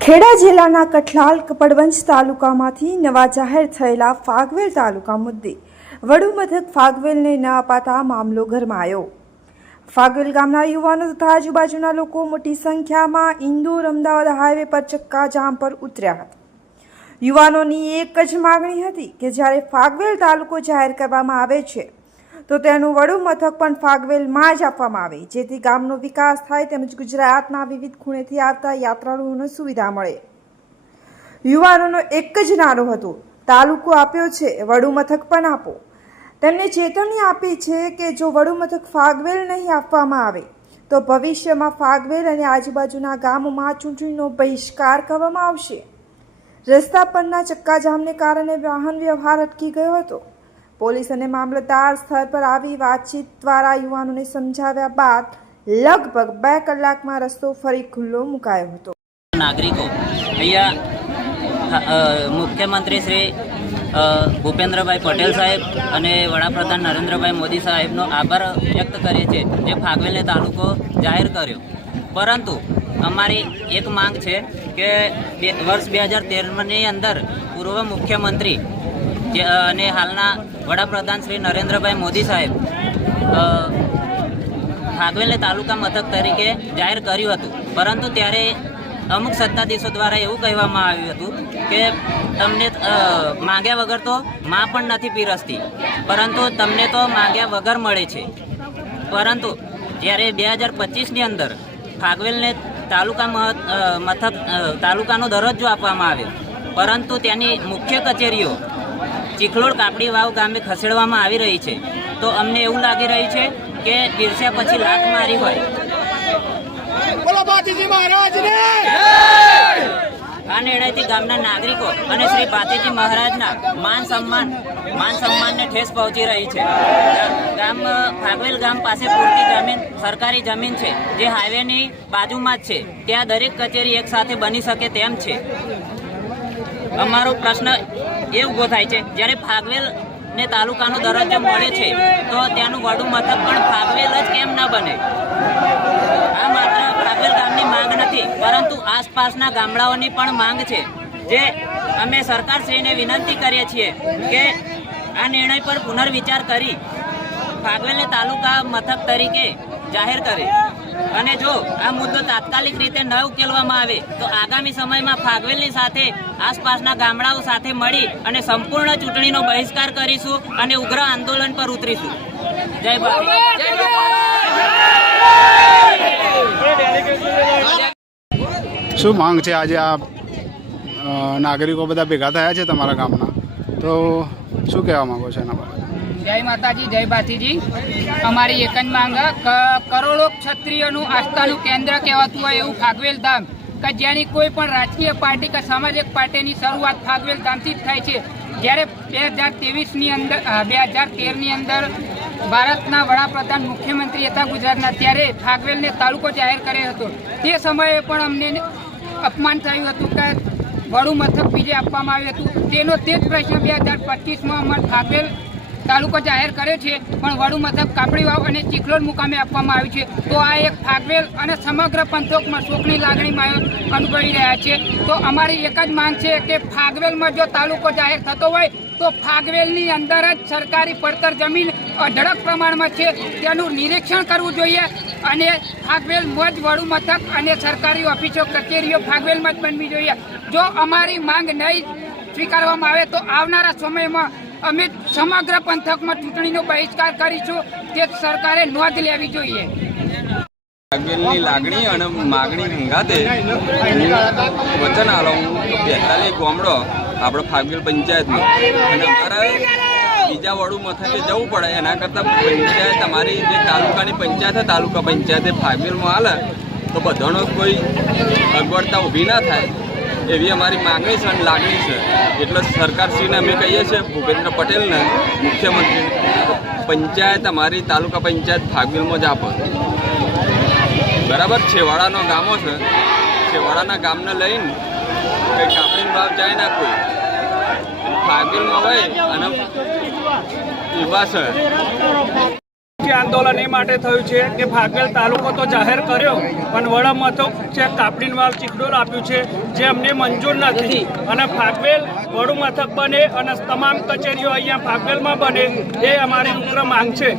ખેડા જિલ્લાના કઠલાલ કપડવંજ તાલુકામાંથી નવા જાહેર થયેલા ફાગવેલ તાલુકા મુદ્દે વડુ મથક ફાગવેલને ન અપાતા મામલો ગરમાયો ફાગવેલ ગામના યુવાનો તથા આજુબાજુના લોકો મોટી સંખ્યામાં ઇન્દોર, અમદાવાદ હાઈવે પર ચક્કા જામ પર ઉતર્યા હતા. યુવાનોની એક જ માગણી હતી કે જ્યારે ફાગવેલ તાલુકો જાહેર કરવામાં આવે છે તો તેનું વડુ મથક પણ ફાગવેલમાં જ આપવામાં આવે. જેથી ગામનો વિકાસ થાય તેમજ ગુજરાતના વિવિધ ખૂણેથી આવતા યાત્રાળુઓને સુવિધા મળે. યુવાનોનો એક જ નારો હતો, તાલુકો આપ્યો છે, વડુ મથક પણ આપો. તેમને ચેતવણી આપી છે કે જો વડુ મથક ફાગવેલ નહીં આપવામાં આવે, તો ભવિષ્યમાં ફાગવેલ અને આજુબાજુના ગામોમાં ચૂંટણીનો બહિષ્કાર કરવામાં આવશે. રસ્તા પરના ચક્કાજામને કારણે વાહન વ્યવહાર અટકી ગયો હતો. પોલીસ અને મામલતદાર સ્થળ પર આવી વાતચીત દ્વારા યુવાનોને સમજાવ્યા બાદ લગભગ બે કલાકમાં રસ્તો ફરી ખુલ્લો મુકાયો હતો. નાગરિકો, અહીંયા મુખ્યમંત્રી શ્રી ભૂપેન્દ્રભાઈ પટેલ સાહેબ અને વડાપ્રધાન નરેન્દ્રભાઈ મોદી સાહેબનો આભાર વ્યક્ત કરીએ છીએ જે ફાગવેલને તાલુકો જાહેર કર્યો. પરંતુ અમારી એક માંગ છે કે વર્ષ બે હજાર તેરની અંદર પૂર્વ મુખ્યમંત્રી અને હાલના વડાપ્રધાન શ્રી નરેન્દ્રભાઈ મોદી સાહેબ ખાગવેલને તાલુકા મથક તરીકે જાહેર કર્યું હતું. પરંતુ ત્યારે અમુક સત્તાધીશો દ્વારા એવું કહેવામાં આવ્યું હતું કે તમને માંગ્યા વગર તો માં પણ નથી પીરસતી, પરંતુ તમને તો માંગ્યા વગર મળે છે. પરંતુ જ્યારે બે હજાર પચીસની અંદર ફાગવેલને તાલુકા મથક તાલુકાનો દરજ્જો આપવામાં આવ્યો, પરંતુ ત્યાંની મુખ્ય કચેરીઓ ચીખલોડ કાપડી વાવ ગામે ખસેડવામાં આવી રહી છે. તો અમને એવું લાગી રહ્યું છે કે પીરસ્યા પછી લાત મારી હોય. આ નિર્ણયથી ગામના નાગરિકો અને શ્રી ભાતીજી મહારાજના માન સન્માન માન સન્માનને ઠેસ પહોંચી રહી છે. ગામ ફાગવેલ ગામ પાસે પૂરતી જમીન સરકારી જમીન છે. જે હાઈવેની બાજુમાં જ છે. ત્યાં દરેક કચેરી એકસાથે બની શકે તેમ છે. અમારો પ્રશ્ન એ ઊભો થાય છે, જ્યારે ફાગવેલ ને તાલુકાનો દરજ્જો મળે છે, તો ત્યાંનું વડું મથક પણ ફાગવેલ જ કેમ ન બને? આ માત્ર ફાગવેલ ગામની માંગ નથી, પરંતુ આસપાસના ગામડાઓની પણ માંગ છે, જે અમે સરકારશ્રીને વિનંતી કરીએ છીએ કે આ નિર્ણય પર પુનર્વિચાર કરી ફાગવેલને તાલુકા મથક તરીકે જાહેર કરે. અને જો આ મુદ્દો તાત્કાલિક રીતે ન ઉકેલવામાં આવે, તો આગામી સમયમાં ફાગવેલની સાથે, આસપાસના ગામડાઓ સાથે મળી અને સંપૂર્ણ ચૂંટણીનો બહિષ્કાર કરીશું અને ઉગ્ર આંદોલન પર ઉતરીશું. જય શું માંગ છે આજે આ નાગરિકો બધા ભેગા થયા છે તમારા ગામના? તો શું કહેવા માંગો છો એના બાબતે જય માતાજી, જય ભાતીજી અમારી એક જ માંગ કરોડો ક્ષત્રિયનું આસ્થાનું કેન્દ્ર કહેવાતું હોય એવું ફાગવેલ ધામ, કે જેની કોઈ પણ રાજકીય પાર્ટી કે સામાજિક પાર્ટીની શરૂઆત ફાગવેલ ધામથી જ થાય છે. જ્યારે બે હજારની અંદર બે હજાર તેરની અંદર ભારતના વડાપ્રધાન મુખ્યમંત્રી હતા ગુજરાતના, ત્યારે ફાગવેલને તાલુકો જાહેર કર્યો હતો. તે સમયે પણ અમને અપમાન થયું હતું કે વડું મથક બીજે આપવામાં આવ્યું હતું. તેનો તે જ પ્રશ્ન બે હજાર પચીસમાં અમારે ફાગવેલ તાલુકો જાહેર કર્યો છે, પણ વડુ મથક કાપડી વાવ અને ચીખલોડ મુકામે આપવામાં આવ્યું છે. તો આ એક ફાગવેલ અને સમગ્ર પંથોકમાં શોકની લાગણીમાં અનુભવી રહ્યા છે. તો અમારી એક જ માંગ છે કે ફાગવેલમાં જો તાલુકો જાહેર થતો હોય, તો ફાગવેલની અંદર જ સરકારી પડતર જમીન અઢળક પ્રમાણમાં છે. તેનું નિરીક્ષણ કરવું જોઈએ અને ફાગવેલ મોજ વડુ મથક અને સરકારી ઓફિસો, કચેરીઓ ફાગવેલમાં જ બનવી જોઈએ. જો અમારી માંગ નહીં સ્વીકારવામાં આવે, તો આવનારા સમયમાં અમે સમગ્ર પંથકમાં ચૂંટણીનો બહિષ્કાર કરીશું. તે સરકારે નોંધ લેવી જોઈએ. ફાગવેલની લાગણી અને માગણી હંગાતે વચન આલો હું બેતાલી ગામડો આપણો ફાગવેલ પંચાયતમાં. અને અમારે બીજા વડું મથકે જવું પડે, એના કરતાં પંચાયત અમારી જે તાલુકાની પંચાયત તાલુકા પંચાયતે ફાગવેલમાં હાલે, તો બધાનો કોઈ અગવડતા ઊભી ના થાય. એવી અમારી માંગણી છે અને લાગણી છે. એટલે સરકારશ્રીને અમે કહીએ છીએ, ભૂપેન્દ્ર પટેલને મુખ્યમંત્રી પંચાયત અમારી તાલુકા પંચાયત ફાગવેલમાં જ આપો. બરાબર? છેવાડાનો ગામો છે. છેવાડાના ગામને લઈને કંઈ કાપણી ભાવ જાય ના કોઈ. ફાગવેલમાં હોય અને એવા છે. આંદોલન એ માટે થયું છે કે ફાગવેલ તાલુકો તો જાહેર કર્યો, પણ વડા મથક છે કાપડીનવાલ ચીખડોલ આપ્યું છે, જે અમને મંજૂર નથી. અને ફાગવેલ વડુ મથક બને અને તમામ કચેરીઓ અહીંયા ફાગવેલમાં બને, એ અમારી ઉગ્ર માંગ છે.